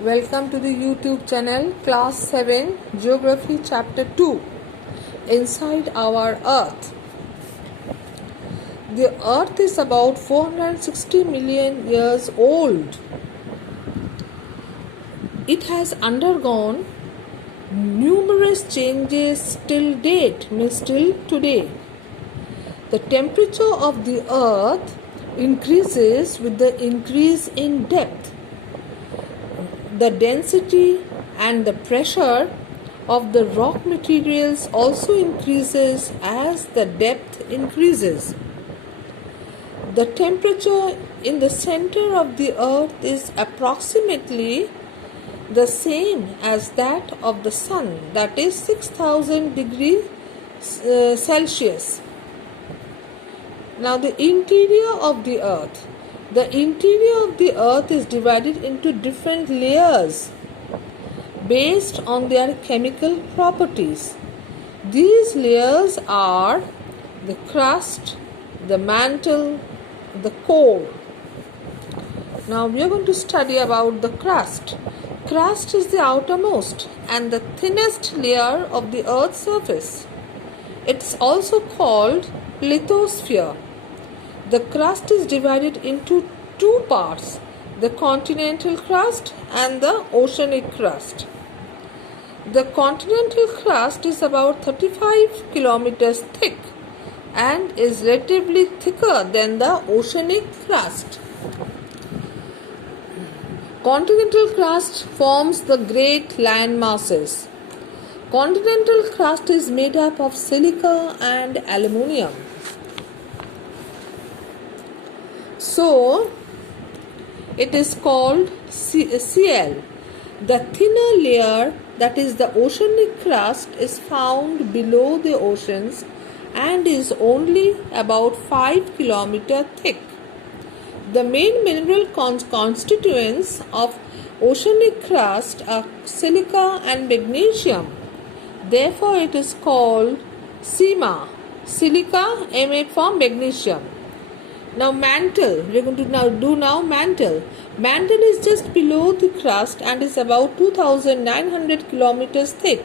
Welcome to the YouTube channel Class 7 Geography Chapter 2 Inside Our Earth. The Earth is about 460 million years old. It has undergone numerous changes till today. The temperature of the Earth increases with the increase in depth. The density and the pressure of the rock materials also increases as the depth increases. The temperature in the center of the earth is approximately the same as that of the sun, that is 6000 degrees Celsius. Now the interior of the earth. The interior of the earth is divided into different layers based on their chemical properties. These layers are the crust, the mantle, the core. Now we are going to study about the crust. Crust is the outermost and the thinnest layer of the earth's surface. It's also called lithosphere. The crust is divided into two parts, the continental crust and the oceanic crust. The continental crust is about 35 kilometers thick and is relatively thicker than the oceanic crust. Continental crust forms the great land masses. Continental crust is made up of silica and aluminium. So, it is called Cl. The thinner layer, that is the oceanic crust, is found below the oceans and is only about 5 kilometers thick. The main mineral constituents of oceanic crust are silica and magnesium. Therefore, it is called SiMa. Silica emanates from magnesium. Now mantle, we are going to do mantle. Mantle is just below the crust and is about 2900 kilometers thick.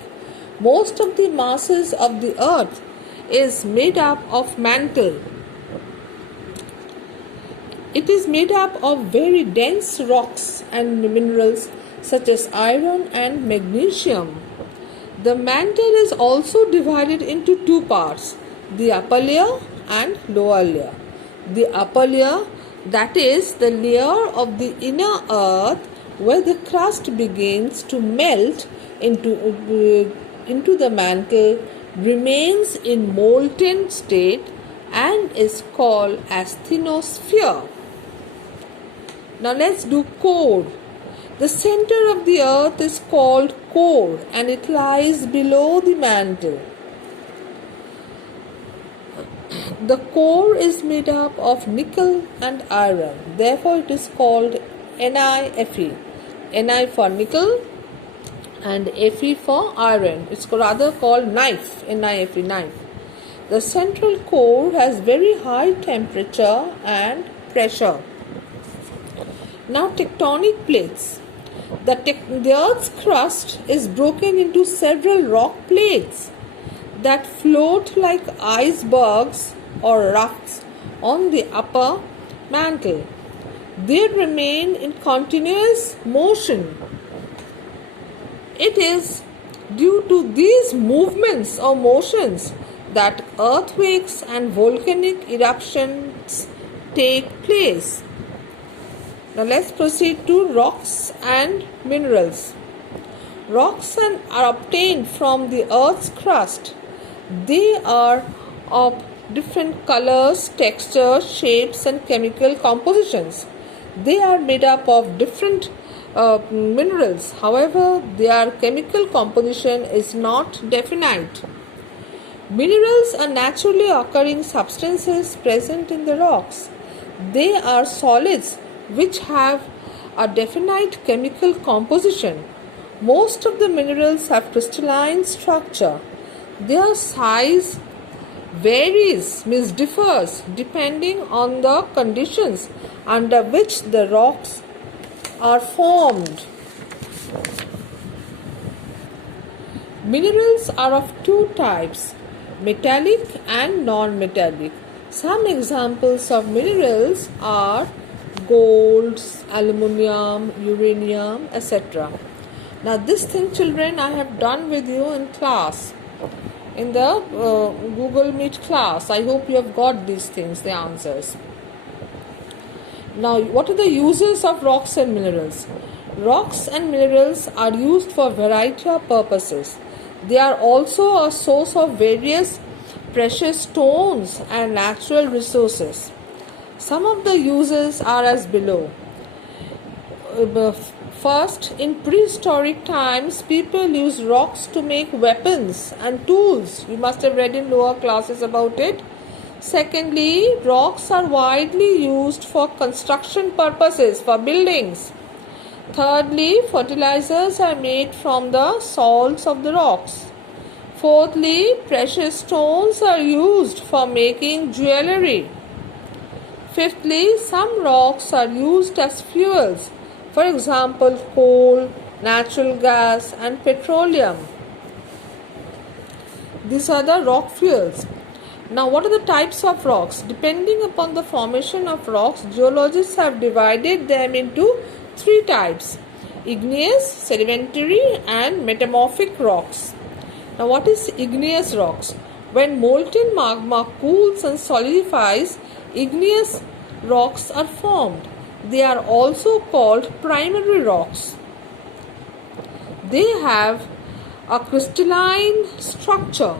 Most of the masses of the earth is made up of mantle. It is made up of very dense rocks and minerals such as iron and magnesium. The mantle is also divided into two parts, the upper layer and lower layer. The upper layer, that is the layer of the inner earth where the crust begins to melt into the mantle, remains in molten state and is called as asthenosphere. Now let's do core. The center of the earth is called core and it lies below the mantle. The core is made up of nickel and iron. Therefore, it is called NiFe. Ni for nickel and Fe for iron. It's rather called knife. NiFe, knife. The central core has very high temperature and pressure. Now, tectonic plates. The Earth's crust is broken into several rock plates that float like icebergs or rafts on the upper mantle. They remain in continuous motion. It is due to these movements or motions that earthquakes and volcanic eruptions take place. Now let's proceed to rocks and minerals. Rocks are obtained from the earth's crust. They are of different colors, textures, shapes and chemical compositions. They are made up of different minerals. However, their chemical composition is not definite. Minerals are naturally occurring substances present in the rocks. They are solids which have a definite chemical composition. Most of the minerals have crystalline structure. Their size differs depending on the conditions under which the rocks are formed. Minerals are of two types, metallic and non-metallic. Some examples of minerals are gold, aluminium, uranium, etc. Now this thing, children, I have done with you in class, in the Google Meet class. I hope you have got these things, the answers. Now, what are the uses of rocks and minerals? Rocks and minerals are used for a variety of purposes. They are also a source of various precious stones and natural resources. Some of the uses are as below. First, in prehistoric times, people used rocks to make weapons and tools. You must have read in lower classes about it. Secondly, rocks are widely used for construction purposes, for buildings. Thirdly, fertilizers are made from the salts of the rocks. Fourthly, precious stones are used for making jewelry. Fifthly, some rocks are used as fuels. For example, coal, natural gas, and petroleum. These are the rock fuels. Now, what are the types of rocks? Depending upon the formation of rocks, geologists have divided them into three types: igneous, sedimentary, and metamorphic rocks. Now, what is igneous rocks? When molten magma cools and solidifies, igneous rocks are formed. They are also called primary rocks. They have a crystalline structure.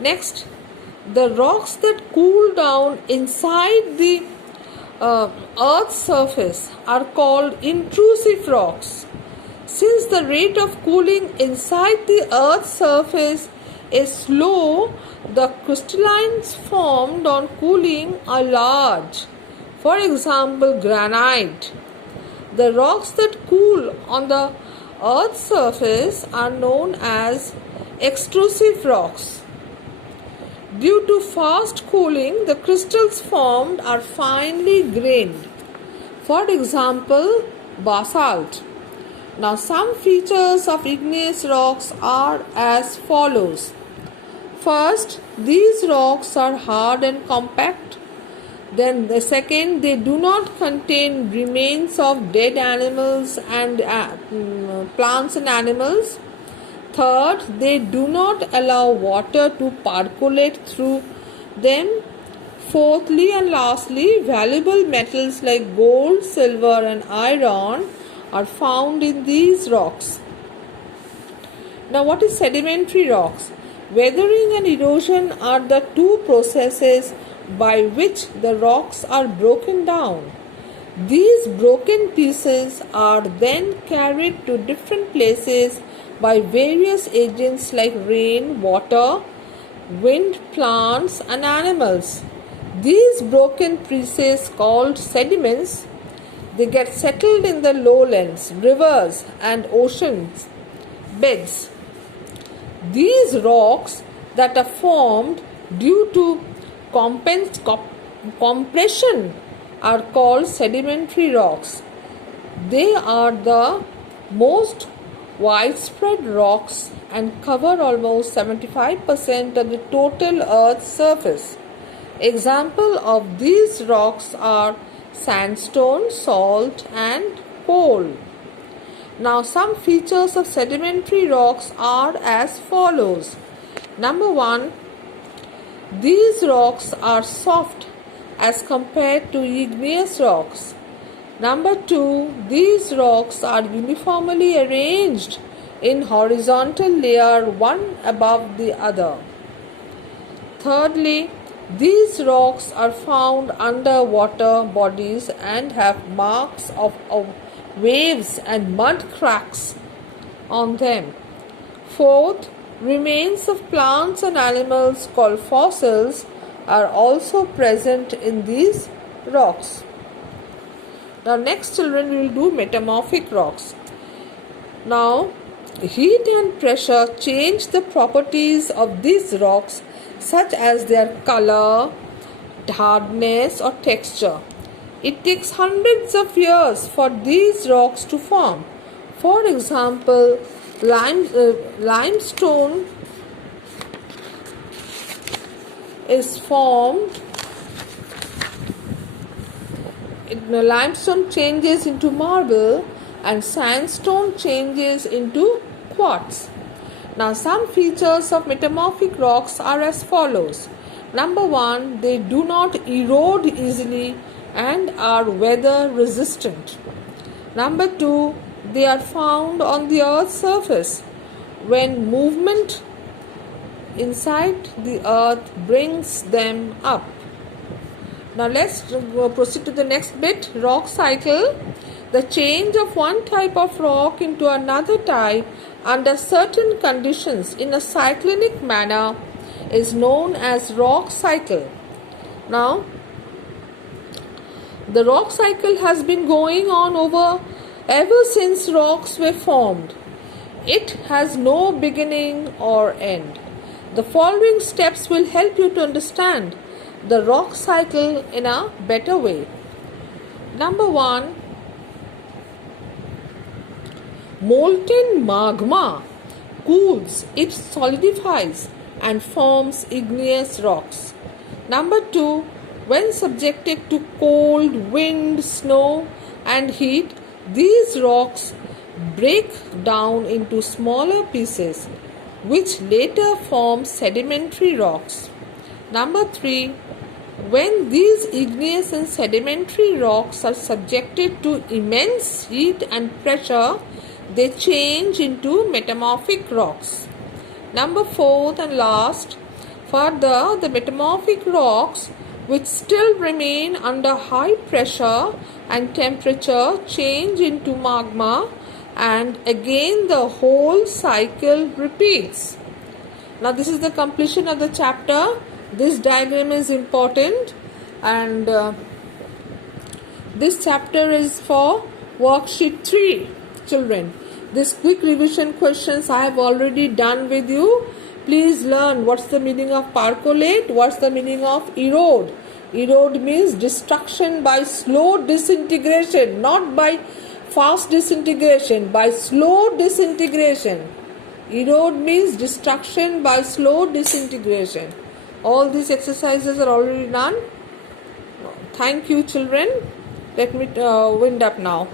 Next, the rocks that cool down inside the Earth's surface are called intrusive rocks. Since the rate of cooling inside the Earth's surface is slow, the crystallines formed on cooling are large. For example, granite. The rocks that cool on the Earth's surface are known as extrusive rocks. Due to fast cooling, the crystals formed are finely grained. For example, basalt. Now, some features of igneous rocks are as follows. First, these rocks are hard and compact. Then the second, they do not contain remains of dead animals and plants and animals. Third, they do not allow water to percolate through them. Fourthly and lastly, valuable metals like gold, silver, and iron are found in these rocks. Now, what is sedimentary rocks? Weathering and erosion are the two processes by which the rocks are broken down. These broken pieces are then carried to different places by various agents like rain, water, wind, plants, and animals. These broken pieces, called sediments, they get settled in the lowlands, rivers, and oceans beds. These rocks that are formed due to compression are called sedimentary rocks. They are the most widespread rocks and cover almost 75% of the total Earth's surface. Examples of these rocks are sandstone, salt, and coal. Now, some features of sedimentary rocks are as follows. Number one, these rocks are soft as compared to igneous rocks. Number two, these rocks are uniformly arranged in horizontal layer one above the other. Thirdly, these rocks are found under water bodies and have marks of waves and mud cracks on them. Fourth, remains of plants and animals called fossils are also present in these rocks. Now, next, children, we will do metamorphic rocks. Now, heat and pressure change the properties of these rocks, such as their color, hardness, or texture. It takes hundreds of years for these rocks to form. For example, limestone is formed. Limestone changes into marble and sandstone changes into quartz. Now, some features of metamorphic rocks are as follows. Number 1, they do not erode easily and are weather resistant. Number 2, they are found on the earth's surface. When movement inside the earth brings them up. Now let's proceed to the next bit. Rock cycle. The change of one type of rock into another type under certain conditions in a cyclonic manner is known as rock cycle. Now, the rock cycle has been going on ever since rocks were formed. It has no beginning or end. The following steps will help you to understand the rock cycle in a better way. Number 1, molten magma cools, it solidifies and forms igneous rocks. Number 2, when subjected to cold, wind, snow and heat, these rocks break down into smaller pieces which later form sedimentary rocks. Number 3, when these igneous and sedimentary rocks are subjected to immense heat and pressure, they change into metamorphic rocks. Number 4 and last, further, the metamorphic rocks which still remain under high pressure and temperature change into magma, and again the whole cycle repeats. Now this is the completion of the chapter. This diagram is important, and this chapter is for worksheet 3, children. This quick revision questions I have already done with you. Please learn what's the meaning of percolate, what's the meaning of erode. Erode means destruction by slow disintegration, not by fast disintegration, by slow disintegration. Erode means destruction by slow disintegration. All these exercises are already done. Thank you, children. Let me wind up now.